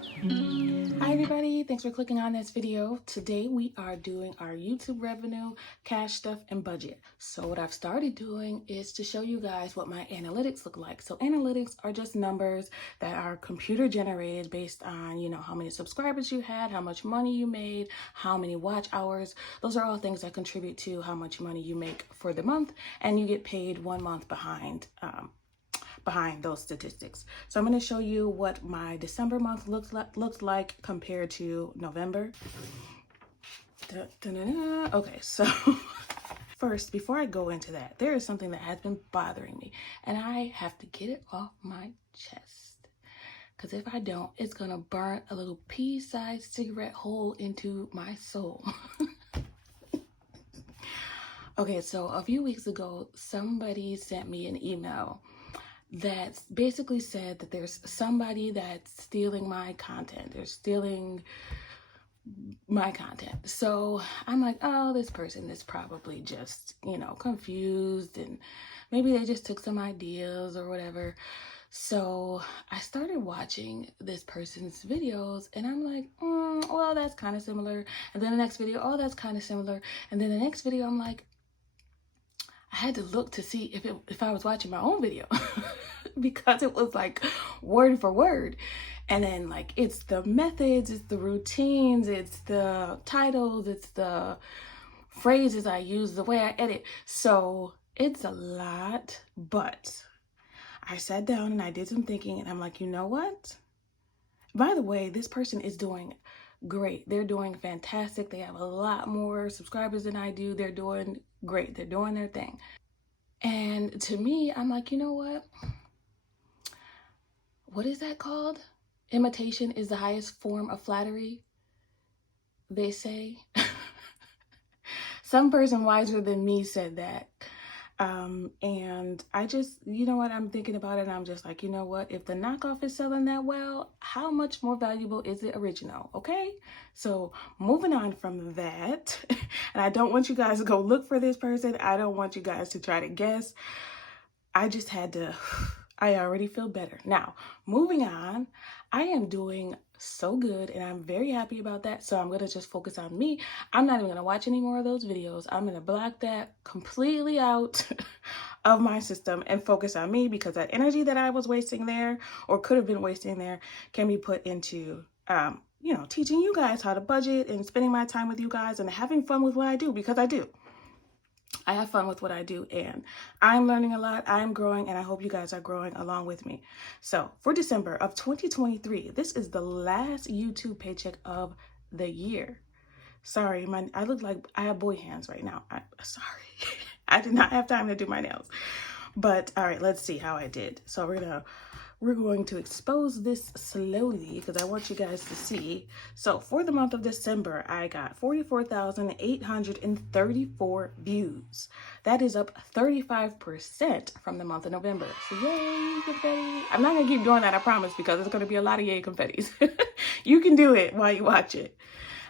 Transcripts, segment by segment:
Hi everybody, thanks for clicking on this video. Today we are doing our YouTube revenue, cash stuff, and budget. So what I've started doing is to show you guys what my analytics look like. So analytics are just numbers that are computer generated based on, how many subscribers you had, how much money you made, how many watch hours. Those are all things that contribute to how much money you make for the month, and you get paid 1 month behind those statistics. So I'm going to show you what my December month looks like compared to November. Okay, so first, before I go into that, there is something that has been bothering me, and I have to get it off my chest. Because if I don't, it's going to burn a little pea-sized cigarette hole into my soul. Okay, so a few weeks ago, somebody sent me an email that basically said that there's somebody that's stealing my content. They're stealing my content. So I'm like, oh, this person is probably just, confused, and maybe they just took some ideas or whatever. So I started watching this person's videos, and I'm like, well, that's kind of similar. And then the next video, oh, that's kind of similar. And then the next video, I'm like, I had to look to see if I was watching my own video because it was like word for word. And then like it's the methods, it's the routines, it's the titles, it's the phrases I use, the way I edit. So it's a lot, but I sat down and I did some thinking, and I'm like, you know what? By the way, this person is doing great. They're doing fantastic. They have a lot more subscribers than I do. They're doing great. They're doing their thing. And to me, I'm like, you know what? What is that called? Imitation is the highest form of flattery, they say. Some person wiser than me said that. And I just, I'm thinking about it, and I'm just like, you know what? If the knockoff is selling that well, how much more valuable is the original? Okay. So moving on from that, and I don't want you guys to go look for this person. I don't want you guys to try to guess. I just had to, I already feel better. Now, moving on, I am doing so good, and I'm very happy about that. So I'm going to just focus on me. I'm not even going to watch any more of those videos. I'm going to block that completely out of my system and focus on me, because that energy that I was wasting there, or could have been wasting there, can be put into, teaching you guys how to budget and spending my time with you guys and having fun with what I do, because I do. I have fun with what I do, and I'm learning a lot. I'm growing, and I hope you guys are growing along with me. So for December of 2023, this is the last YouTube paycheck of the year. Sorry, I look like I have boy hands right now. Sorry. I did not have time to do my nails. But all right, let's see how I did. So we're going to expose this slowly because I want you guys to see. So for the month of December, I got 44,834 views. That is up 35% from the month of November. So yay, confetti. I'm not gonna keep doing that, I promise, because it's gonna be a lot of yay confettis. You can do it while you watch it.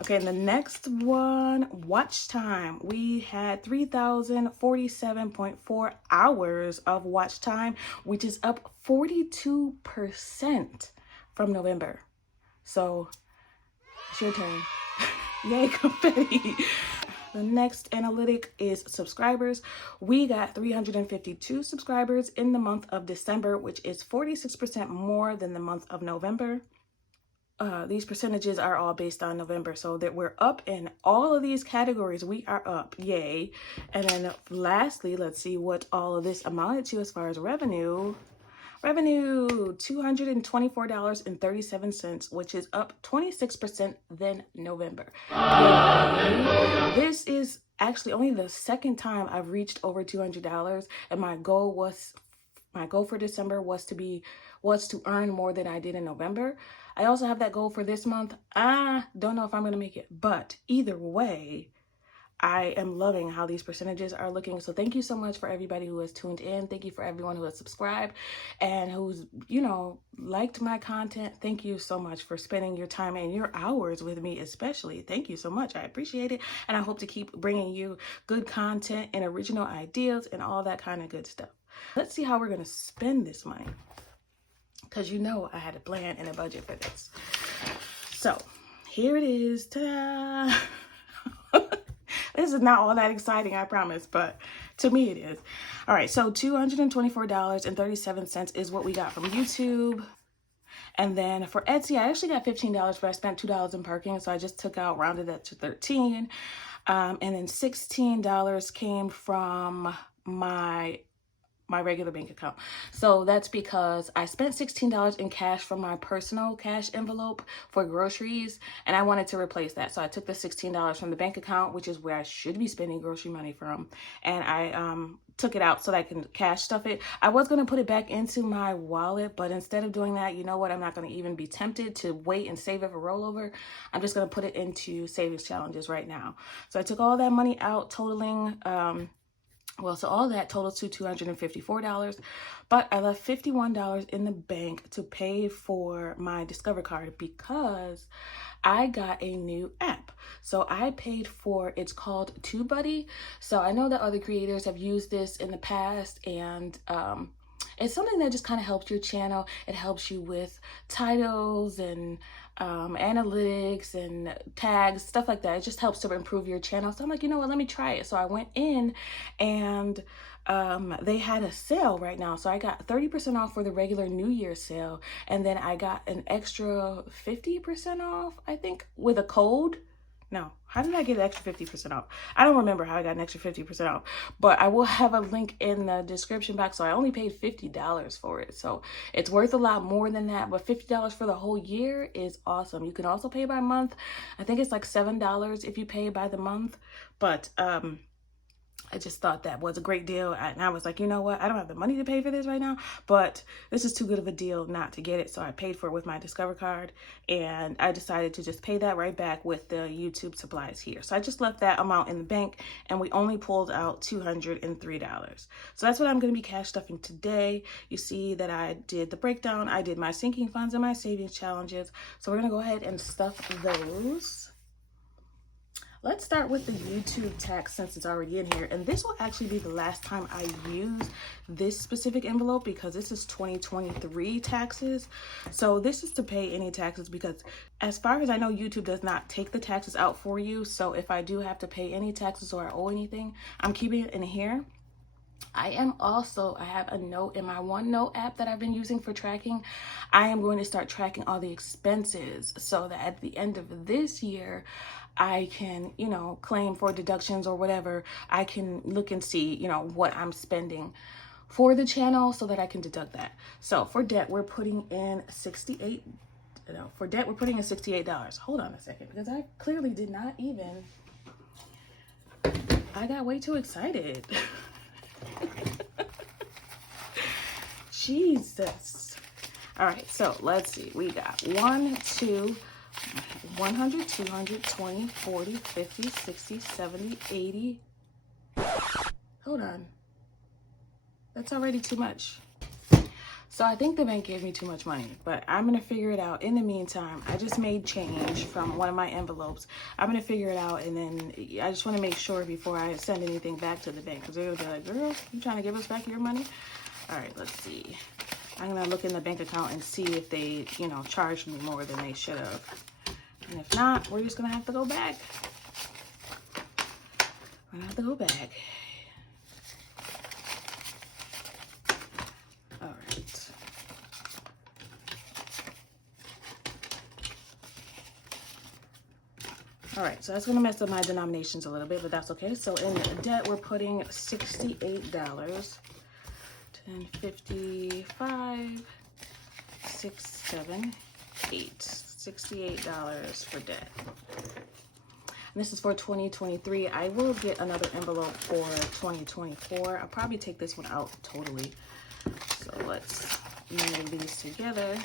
Okay, and the next one, watch time. We had 3,047.4 hours of watch time, which is up 42% from November. So it's your turn. Yay, confetti. The next analytic is subscribers. We got 352 subscribers in the month of December, which is 46% more than the month of November. These percentages are all based on November, so that we're up in all of these categories. We are up, yay. And then lastly, let's see what all of this amounted to as far as revenue. Revenue, $224.37, which is up 26% than November. This is actually only the second time I've reached over $200, and my goal for December was to earn more than I did in November. I also have that goal for this month. I don't know if I'm going to make it, but either way, I am loving how these percentages are looking. So thank you so much for everybody who has tuned in. Thank you for everyone who has subscribed and who's, liked my content. Thank you so much for spending your time and your hours with me, especially. Thank you so much. I appreciate it. And I hope to keep bringing you good content and original ideas and all that kind of good stuff. Let's see how we're going to spend this money, because I had a plan and a budget for this. So here it is. Ta-da! This is not all that exciting, I promise, but to me it is. All right, so $224.37 is what we got from YouTube. And then for Etsy, I actually got $15, but I spent $2 in parking, so I just took out, rounded that to 13. And then $16 came from my regular bank account. So that's because I spent $16 in cash from my personal cash envelope for groceries, and I wanted to replace that. So I took the $16 from the bank account, which is where I should be spending grocery money from, and I took it out so that I can cash stuff it. I was going to put it back into my wallet, but instead of doing that, you know what? I'm not going to even be tempted to wait and save it for rollover. I'm just going to put it into savings challenges right now. So I took all that money out, totaling so all that totals to $254, but I left $51 in the bank to pay for my Discover card because I got a new app. So I paid for, it's called TubeBuddy. So I know that other creators have used this in the past, and it's something that just kind of helps your channel. It helps you with titles and analytics and tags, stuff like that. It just helps to improve your channel. So I'm like, you know what, let me try it. So I went in, and they had a sale right now. So I got 30% off for the regular New Year sale. And then I got an extra 50% off, I think, with a code. No, how did I get an extra 50% off? I don't remember how I got an extra 50% off, but I will have a link in the description box. So I only paid $50 for it. So it's worth a lot more than that, but $50 for the whole year is awesome. You can also pay by month. I think it's like $7 if you pay by the month, but I just thought that was a great deal. And I was like, you know what? I don't have the money to pay for this right now, but this is too good of a deal not to get it. So I paid for it with my Discover card, and I decided to just pay that right back with the YouTube supplies here. So I just left that amount in the bank, and we only pulled out $203. So that's what I'm going to be cash stuffing today. You see that I did the breakdown. I did my sinking funds and my savings challenges. So we're going to go ahead and stuff those. Let's start with the YouTube tax since it's already in here. And this will actually be the last time I use this specific envelope because this is 2023 taxes. So this is to pay any taxes because as far as I know, YouTube does not take the taxes out for you. So if I do have to pay any taxes or I owe anything, I'm keeping it in here. I have a note in my OneNote app that I've been using for tracking. I am going to start tracking all the expenses so that at the end of this year, I can, claim for deductions or whatever. I can look and see, what I'm spending for the channel so that I can deduct that. So for debt, we're putting in $68. Hold on a second, because I clearly did not even, I got way too excited. Jesus. All right, so let's see. We got 100, 200, 20, 40, 50, 60, 70, 80. Hold on. That's already too much. So I think the bank gave me too much money, but I'm going to figure it out. In the meantime, I just made change from one of my envelopes. I'm going to figure it out, and then I just want to make sure before I send anything back to the bank, because they're going to be like, girl, you trying to give us back your money? All right, let's see. I'm going to look in the bank account and see if they, charged me more than they should have. And if not, we're just going to have to go back. We're going to have to go back. All right. All right, so that's going to mess up my denominations a little bit, but that's okay. So in debt, we're putting $68. 10, 55, 6, 7, 8. $68 for debt. And this is for 2023. I will get another envelope for 2024. I'll probably take this one out totally. So let's move these together.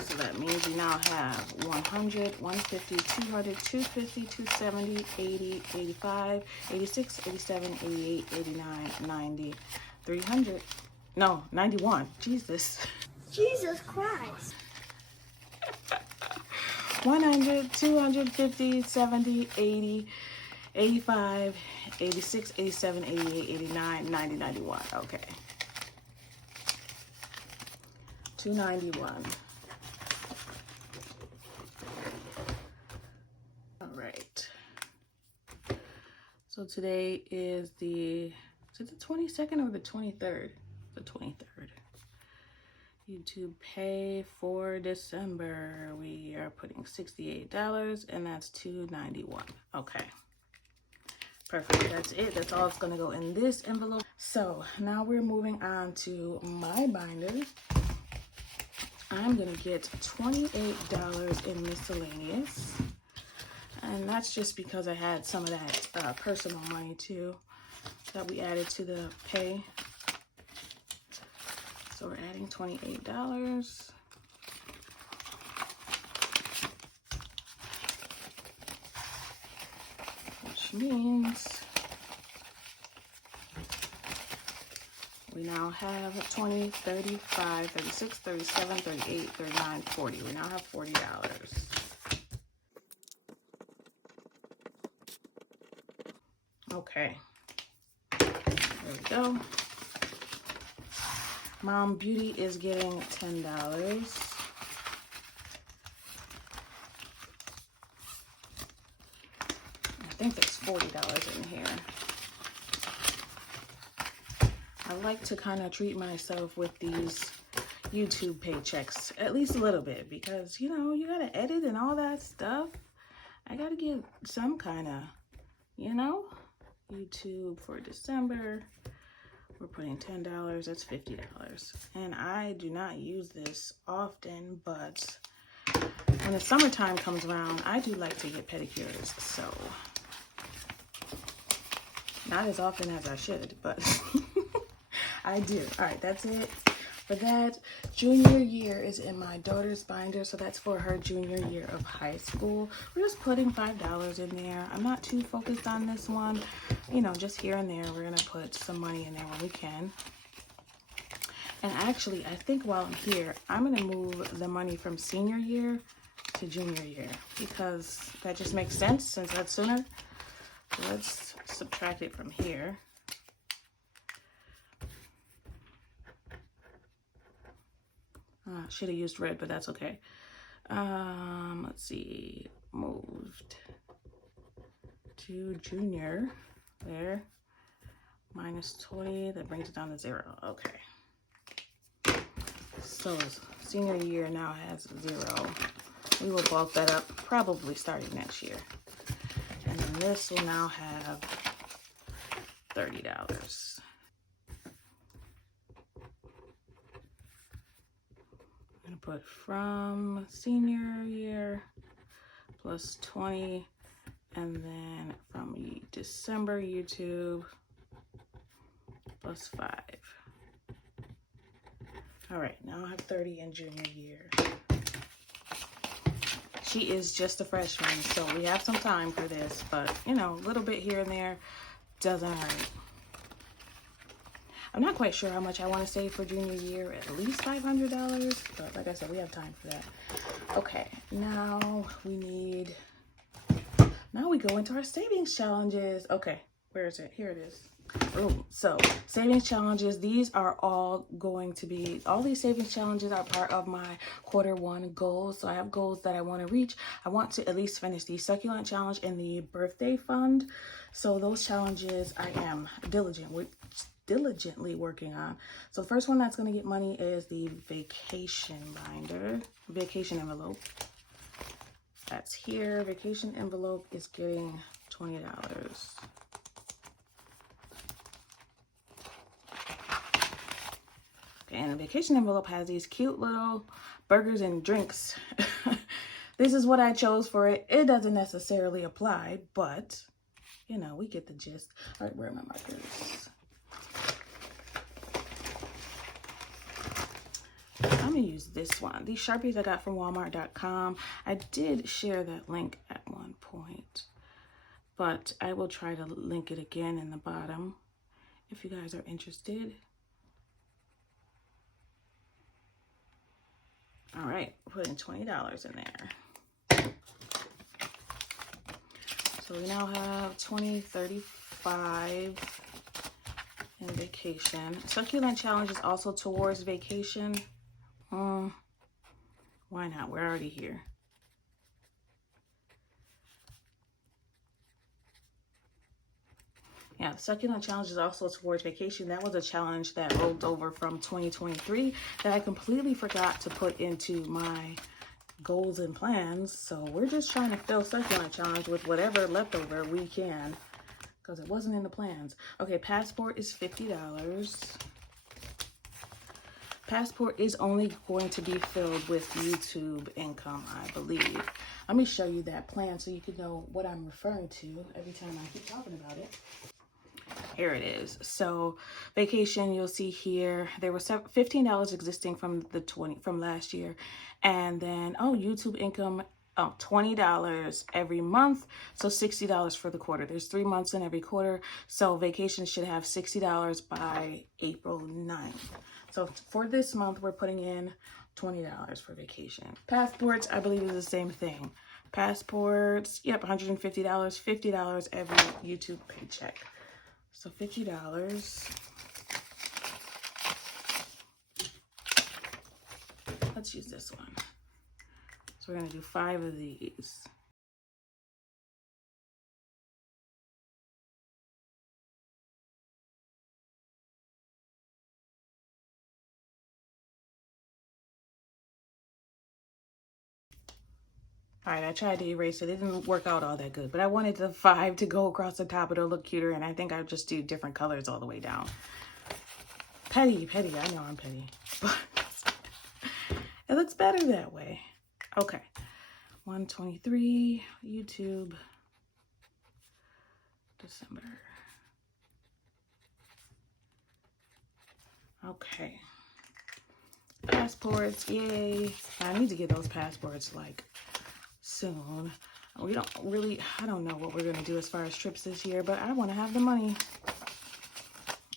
So that means we now have 100, 150, 200, 250, 270, 80, 85, 86, 87, 88, 89, 90, 300. No, 91. Jesus. Jesus Christ. 100, 250, 70, 80, 85, 86, 87, 88, 89, 90, 91. Okay. 291. All right. So today is it the 22nd or the 23rd? The 23rd. YouTube pay for December. We are putting $68 and that's $291. Okay. Perfect. That's it. That's all it's going to go in this envelope. So now we're moving on to my binder. I'm going to get $28 in miscellaneous. And that's just because I had some of that personal money too that we added to the pay. So we're adding $28. Which means we now have 20, 35, 36, 37, 38, 39, 40. We now have $40. Okay. There we go. Mom Beauty is getting $10. I think there's $40 in here. I like to kind of treat myself with these YouTube paychecks at least a little bit because, you know, you got to edit and all that stuff. I got to get some kind of, you know, YouTube for December. We're putting $10, that's $50. And I do not use this often, but when the summertime comes around, I do like to get pedicures, so not as often as I should, but I do. All right, that's it for that. Junior year is in my daughter's binder, so that's for her junior year of high school. We're just putting $5 in there. I'm not too focused on this one. You know, just here and there, we're gonna put some money in there when we can. And actually, I think while I'm here, I'm gonna move the money from senior year to junior year because that just makes sense since that's sooner. So let's subtract it from here. Should have used red, but that's okay. Let's see, moved to junior there, minus 20, that brings it down to 0. Okay, so senior year now has 0. We will bulk that up probably starting next year, and then this will now have $30. I'm gonna put from senior year plus 20, and then from December YouTube plus 5. All right, now I have 30 in junior year. She is just a freshman, so we have some time for this, but you know, a little bit here and there doesn't hurt. I'm not quite sure how much I want to save for junior year, at least $500, but like I said, we have time for that. Okay, now we go into our savings challenges. Okay, where is it? Here it is. Oh, so savings challenges, these are all these savings challenges are part of my Q1 goals. So I have goals that I want to reach. I want to at least finish the succulent challenge and the birthday fund. So those challenges I am diligently working on. So the first one that's going to get money is the vacation envelope. That's here. Vacation envelope is getting $20. And the vacation envelope has these cute little burgers and drinks. This is what I chose for it. It doesn't necessarily apply, but you know, we get the gist. All right, where are my markers? I'm gonna use this one. These Sharpies I got from Walmart.com. I did share that link at one point, but I will try to link it again in the bottom if you guys are interested. All right, putting $20 in there. So we now have 20, 35 in vacation. Succulent challenge is also towards vacation. Why not? We're already here. Yeah, the succulent challenge is also towards vacation. That was a challenge that rolled over from 2023 that I completely forgot to put into my goals and plans. So we're just trying to fill succulent challenge with whatever leftover we can because it wasn't in the plans. Okay, passport is $50. Passport is only going to be filled with YouTube income, I believe. Let me show you that plan so you can know what I'm referring to every time I keep talking about it. Here it is. So vacation, you'll see here, there was $15 existing from last year. And then, YouTube income, $20 every month. So $60 for the quarter. There's 3 months in every quarter. So vacation should have $60 by April 9th. So for this month, we're putting in $20 for vacation. Passports, I believe, is the same thing. Passports, yep, $150, $50 every YouTube paycheck. So $50. Let's use this one. So we're gonna do 5 of these. All right, I tried to erase it. It didn't work out all that good, but I wanted the 5 to go across the top. It'll look cuter, and I think I'll just do different colors all the way down. Petty. I know I'm petty, but it looks better that way. Okay, 123 YouTube, December. Okay, passports, yay. I need to get those passports like soon. I don't know what we're gonna do as far as trips this year, but I want to have the money.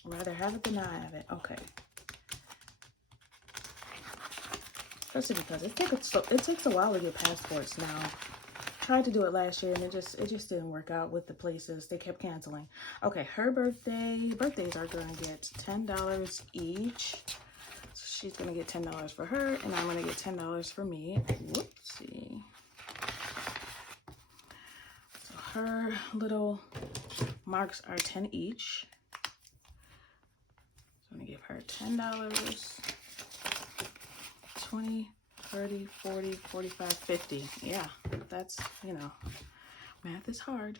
Rather have it than not have it. Okay. Especially because it takes a while to get passports now. Tried to do it last year and it just didn't work out with the places. They kept canceling. Okay, her birthdays are gonna get $10 each. So she's gonna get $10 for her, and I'm gonna get $10 for me. Whoopsie. So her little marks are 10 each. So I'm gonna give her $10, 20, 30, 40, 45, 50. Yeah, that's, math is hard.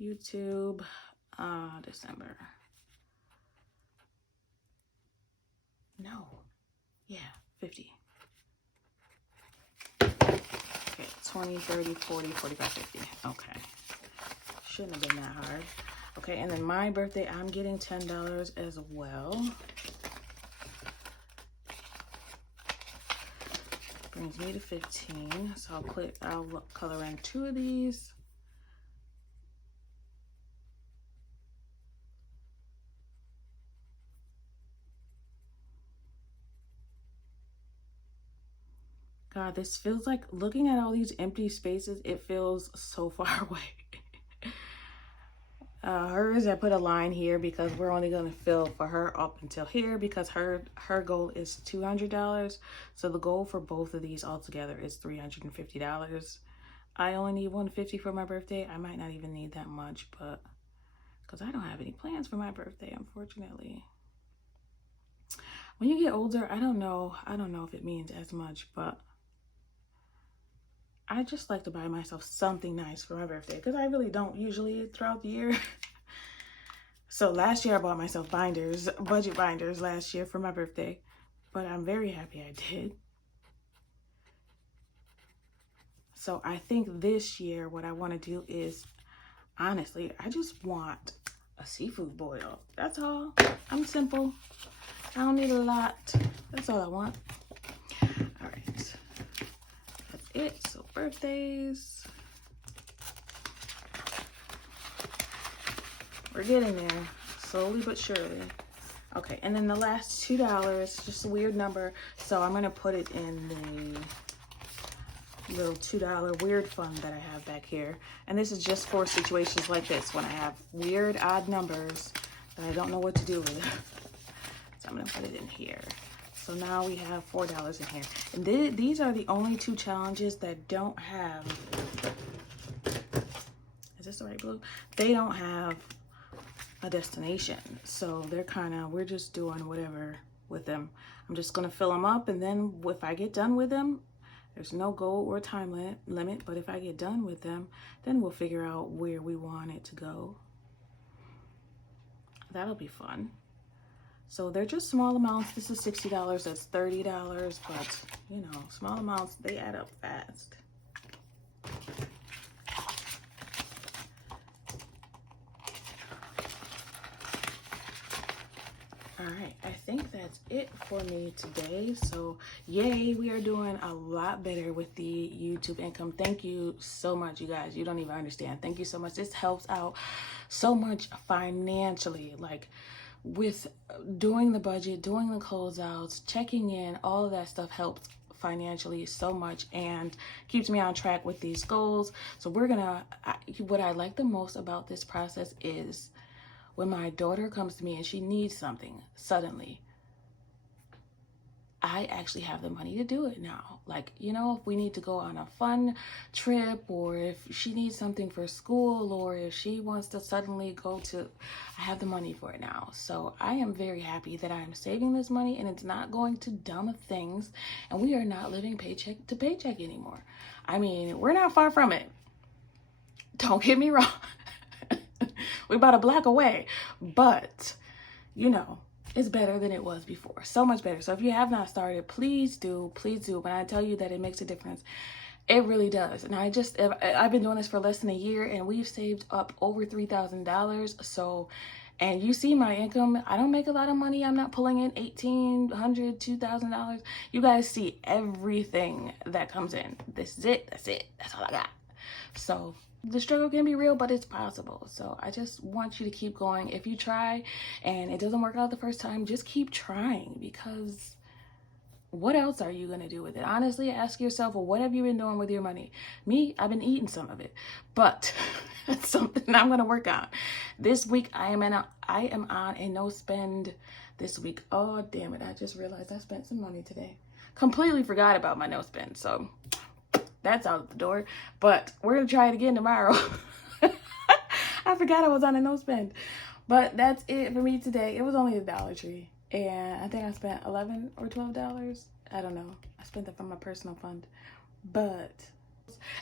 YouTube, December. No. Yeah, 50. Okay, 20, 30, 40, 45, 50. Okay. Shouldn't have been that hard. Okay, and then my birthday, I'm getting $10 as well. Brings me to 15. So I'll color in 2 of these. God, this feels like, looking at all these empty spaces, it feels so far away. Hers, I put a line here because we're only going to fill for her up until here because her goal is $200. So the goal for both of these altogether is $350. I only need $150 for my birthday. I might not even need that much, but because I don't have any plans for my birthday, unfortunately. When you get older, I don't know if it means as much, but I just like to buy myself something nice for my birthday because I really don't usually throughout the year. So last year I bought myself budget binders last year for my birthday, but I'm very happy I did. So I think this year what I want to do is, honestly, I just want a seafood boil. That's all. I'm simple. I don't need a lot. That's all I want. All right. That's it. So birthdays. We're getting there, slowly but surely. Okay, and then the last $2, just a weird number. So I'm gonna put it in little $2 weird fund that I have back here. And this is just for situations like this, when I have weird odd numbers that I don't know what to do with. So I'm gonna put it in here. So now we have $4 in here. And these are the only 2 challenges that don't have, is this the right blue? They don't have a destination. So they're kind of, we're just doing whatever with them. I'm just gonna fill them up, and then if I get done with them, there's no goal or time limit, but if I get done with them, then we'll figure out where we want it to go. That'll be fun. So they're just small amounts. This is $60, that's $30, but you know, small amounts, they add up fast. All right, I think that's it for me today. So yay, we are doing a lot better with the YouTube income. Thank you so much, you guys. You don't even understand. Thank you so much. This helps out so much financially, like with doing the budget, doing the closeouts, checking in, all of that stuff helps financially so much and keeps me on track with these goals. So we're gonna, what I like the most about this process is when my daughter comes to me and she needs something suddenly, I actually have the money to do it now. Like, you know, if we need to go on a fun trip, or if she needs something for school, or if she wants to suddenly go to, I have the money for it now. So I am very happy that I am saving this money and it's not going to dumb things, and we are not living paycheck to paycheck anymore. I mean, we're not far from it. Don't get me wrong. We're about a block away, but you know, it's better than it was before. So much better. So if you have not started, please do, please do. When I tell you that it makes a difference, it really does. And I've been doing this for less than a year, and we've saved up over $3,000. So, and you see my income, I don't make a lot of money. I'm not pulling in $1,800, $2,000. You guys see everything that comes in. This is it. That's it. That's all I got. So the struggle can be real, but it's possible. So I just want you to keep going. If you try and it doesn't work out the first time, just keep trying, because what else are you going to do with it? Honestly, ask yourself, well, what have you been doing with your money? Me, I've been eating some of it, but it's something I'm going to work on. This week, I am on a no spend this week. Oh, damn it. I just realized I spent some money today. Completely forgot about my no spend. So that's out the door, but we're gonna try it again tomorrow. I forgot I was on a no spend, but that's it for me today. It was only a Dollar Tree, and I think I spent $11 or $12. I don't know. I spent that from my personal fund, but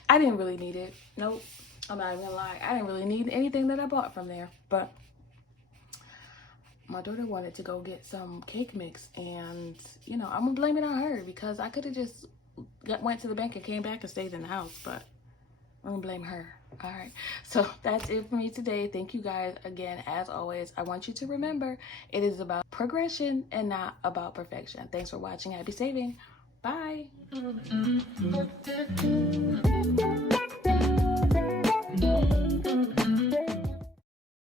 I didn't really need it. Nope, I'm not even gonna lie. I didn't really need anything that I bought from there, but my daughter wanted to go get some cake mix, and you know, I'm gonna blame it on her, because I could have just went to the bank and came back and stayed in the house, but I'm gonna blame her. All right, so that's it for me today. Thank you guys again. As always, I want you to remember, it is about progression and not about perfection. Thanks for watching. Happy saving. Bye.